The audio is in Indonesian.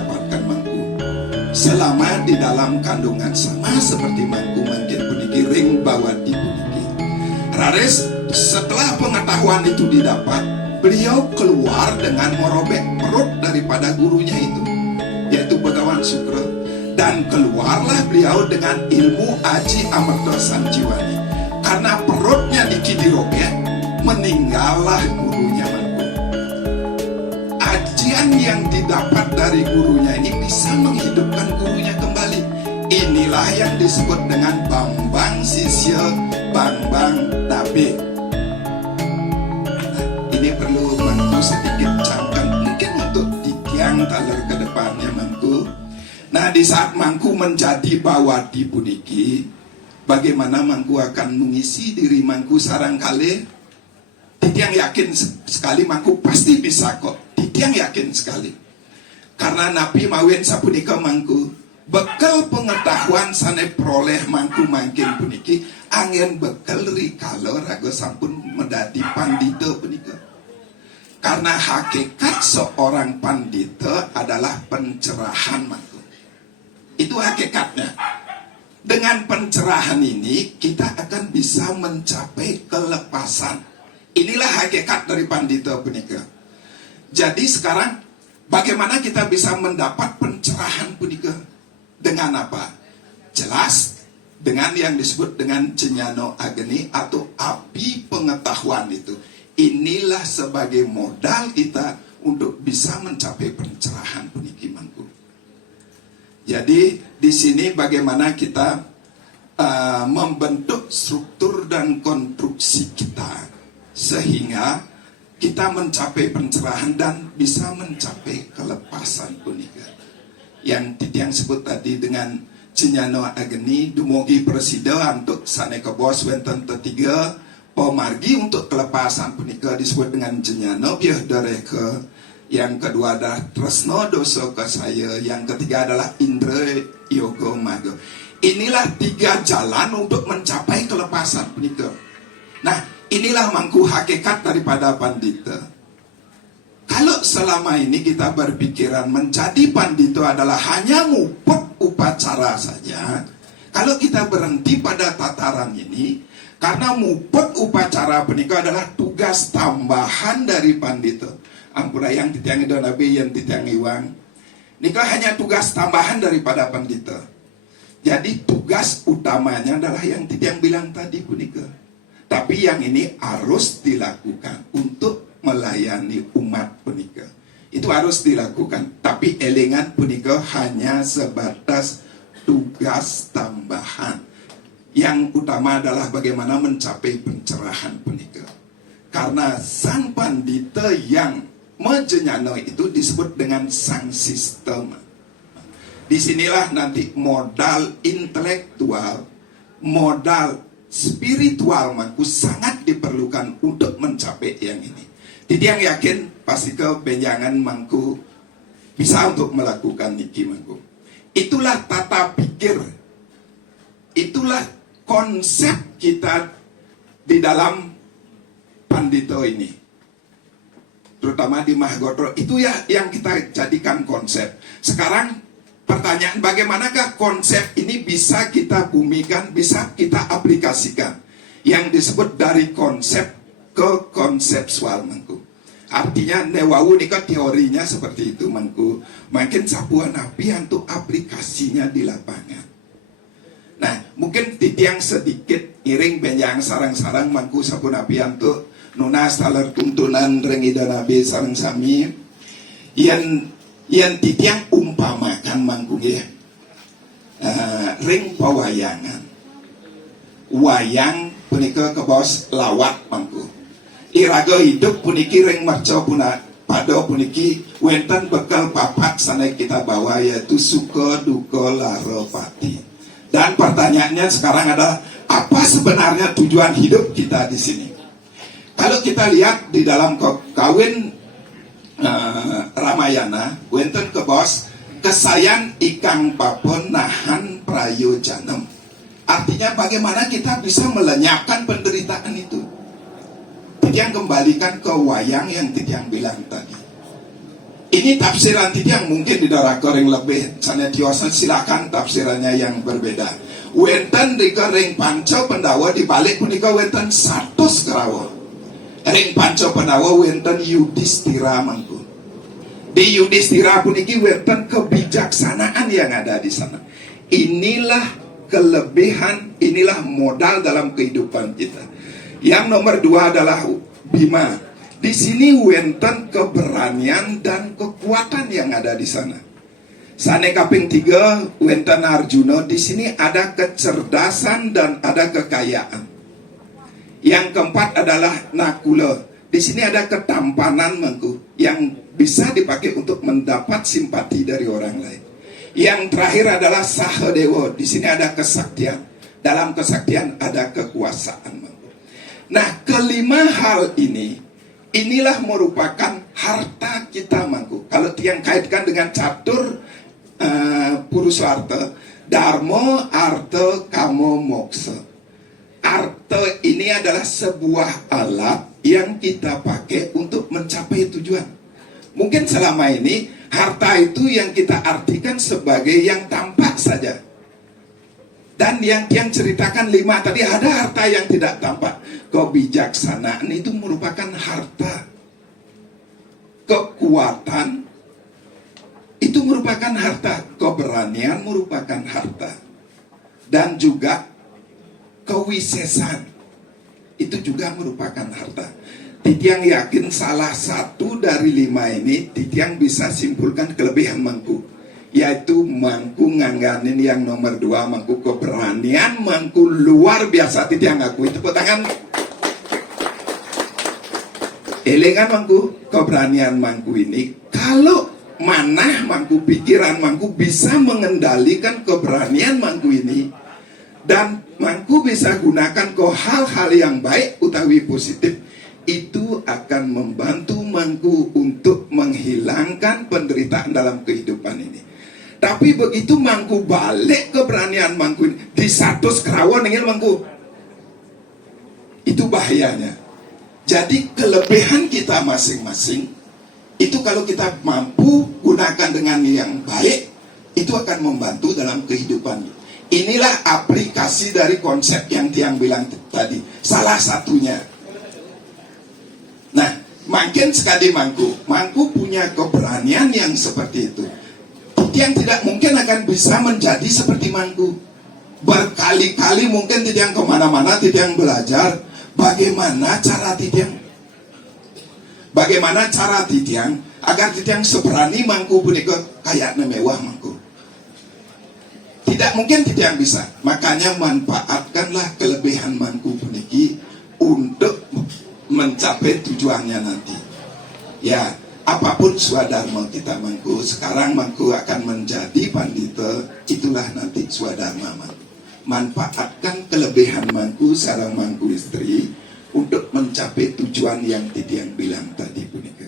dapatkan mangku selama di dalam kandungan sama seperti mangku mangkin puniki ring bawa di puniki. Rares setelah pengetahuan itu didapat, beliau keluar dengan merobek perut daripada gurunya itu, yaitu Begawan Sukra, dan keluarlah beliau dengan ilmu Aji Amerta Sanjiwani. Karena perutnya dirobek, meninggallah gurunya mangku. Ajian yang didapat dari gurunya ini bisa menghidupkan gurunya kembali. Inilah yang disebut dengan Bambang Sisya Bambang Tabe. Nah, ini perlu mangku sedikit camkan mungkin untuk ditiang taler ke depannya mangku. Nah, di saat mangku menjadi bawadi puniki, bagaimana mangku akan mengisi diri mangku sarangkali titiang yakin sekali mangku pasti bisa kok. Titiang yakin sekali. Karena Nabi mawin sapunika mangku bekal pengetahuan sane peroleh mangku mangkin puniki angin bekal rikala raga sampun medadi pandita punika. Karena hakikat seorang pandita adalah pencerahan mangku. Itu hakikatnya. Dengan pencerahan ini kita akan bisa mencapai kelepasan. Inilah hakikat dari pandita punika. Jadi sekarang bagaimana kita bisa mendapat pencerahan punika? Dengan apa? Jelas dengan yang disebut dengan Jenyano Ageni atau api pengetahuan itu. Inilah sebagai modal kita untuk bisa mencapai pencerahan puniki mangku. Jadi di sini bagaimana kita membentuk struktur dan konstruksi kita sehingga kita mencapai pencerahan dan bisa mencapai kelepasan punika. Yang titiang sebut tadi dengan Jenyano Ageni dumugi presida untuk saneka bos wenten ketiga pemargi untuk kelepasan punika disebut dengan Jenyano biah dareka. Yang kedua adalah Tresno Doso Kasaya, yang ketiga adalah Indra Yoga Maga. Inilah tiga jalan untuk mencapai kelepasan punika. Nah, inilah mangku hakikat daripada pandita. Kalau selama ini kita berpikiran menjadi pandita adalah hanya muput upacara saja, kalau kita berhenti pada tataran ini, karena muput upacara punika adalah tugas tambahan dari pandita. Ampura yang titiang ida nabi yang titiang iwang, nikah hanya tugas tambahan daripada pandita. Jadi tugas utamanya adalah yang titiang bilang tadi punika. Tapi yang ini harus dilakukan untuk melayani umat punika. Itu harus dilakukan. Tapi elingan punika hanya sebatas tugas tambahan. Yang utama adalah bagaimana mencapai pencerahan punika. Karena sang pandita yang Mejenyano itu disebut dengan sang sistem. Disinilah nanti modal intelektual, modal spiritual mangku sangat diperlukan untuk mencapai yang ini. Jadi yang yakin pasti ke benjangan mangku bisa untuk melakukan niki mangku. Itulah tata pikir, itulah konsep kita di dalam pandito ini. Terutama di Mahagotro, itu ya yang kita jadikan konsep. Sekarang pertanyaan, bagaimanakah konsep ini bisa kita bumikan, bisa kita aplikasikan? Yang disebut dari konsep ke konsepsual mangku. Artinya newawu ini kan teorinya seperti itu mangku. Makin sapuan api untuk aplikasinya di lapangan. Nah, mungkin titiang sedikit iring benjang sarang-sarang mangku sapuan api untuk nunas talar tuntunan rengida nabi sarang sami yang titiang umpamakan mangku ya ring pawayangan wayang punika ke bos lawat mangku iraga hidup puniki ring marca puna pada puniki wenten bekal papat sana kita bawa yaitu suka duka lara pati. Dan pertanyaannya sekarang adalah apa sebenarnya tujuan hidup kita di sini? Kalau kita lihat di dalam kawin Ramayana, wenten ke bos kesayan ikang papon nahan prayojanam. Artinya bagaimana kita bisa melenyapkan penderitaan itu. Titiang kembalikan ke wayang yang Titiang bilang tadi. Ini tafsiran yang mungkin di darah koreng lebih sana tiosan, silakan tafsirannya yang berbeda. Wenten di ring panco pendawa dibalik punika wenten 100 kerawa. Ring panco pendawa wenten Yudhistira mangku. Di Yudhistira puniki wenten kebijaksanaan yang ada di sana. Inilah kelebihan, inilah modal dalam kehidupan kita. Yang nomor 2 adalah Bima. Di sini wenten keberanian dan kekuatan yang ada di sana. Sane kaping 3 wenten Arjuna. Di sini ada kecerdasan dan ada kekayaan. Yang keempat adalah Nakula. Di sini ada ketampanan mangku yang bisa dipakai untuk mendapat simpati dari orang lain. Yang terakhir adalah Sahadewa. Di sini ada kesaktian. Dalam kesaktian ada kekuasaan. Nah, kelima hal ini, inilah merupakan harta kita mangku. Kalau yang kaitkan dengan catur Purusarta, Dharma, Artha, Kama, Moksa. Artha ini adalah sebuah alat yang kita pakai untuk mencapai tujuan. Mungkin selama ini harta itu yang kita artikan sebagai yang tampak saja. Dan yang ceritakan 5 tadi, ada harta yang tidak tampak. Kebijaksanaan itu merupakan harta. Kekuatan itu merupakan harta. Keberanian merupakan harta. Dan juga kewisesan itu juga merupakan harta. Titiang yakin salah satu dari 5 ini Titiang bisa simpulkan kelebihan mangku, yaitu mangku ngangganin yang nomor 2, mangku keberanian, mangku luar biasa. Titiang ngaku, tepuk tangan. Elengan mangku keberanian mangku ini, kalau manah mangku pikiran mangku bisa mengendalikan keberanian mangku ini, dan mangku bisa gunakan ke hal-hal yang baik utawi positif, itu akan membantu mangku untuk menghilangkan penderitaan dalam kehidupan ini. Tapi begitu mangku balik keberanian mangku ini di 100 kerawan ingin mangku, itu bahayanya. Jadi kelebihan kita masing-masing itu kalau kita mampu gunakan dengan yang baik, itu akan membantu dalam kehidupan. Inilah aplikasi dari konsep yang Tiang bilang tadi, salah satunya. Nah, makin sekali mangku punya keberanian yang seperti itu. Tiang tidak mungkin akan bisa menjadi seperti mangku. Berkali-kali mungkin Tiang kemana-mana, Tiang belajar bagaimana cara Tiang agar Tiang seberani mangku punika kayaknya mewah mangku. Tidak mungkin Tiang bisa. Makanya manfaatkanlah kelebihan mangku puniki untuk mencapai tujuannya nanti. Ya, apapun swadharma kita mangku, sekarang mangku akan menjadi pandita, itulah nanti swadharma mangku. Manfaatkan kelebihan mangku sareng mangku istri untuk mencapai tujuan yang Tiang bilang tadi punika.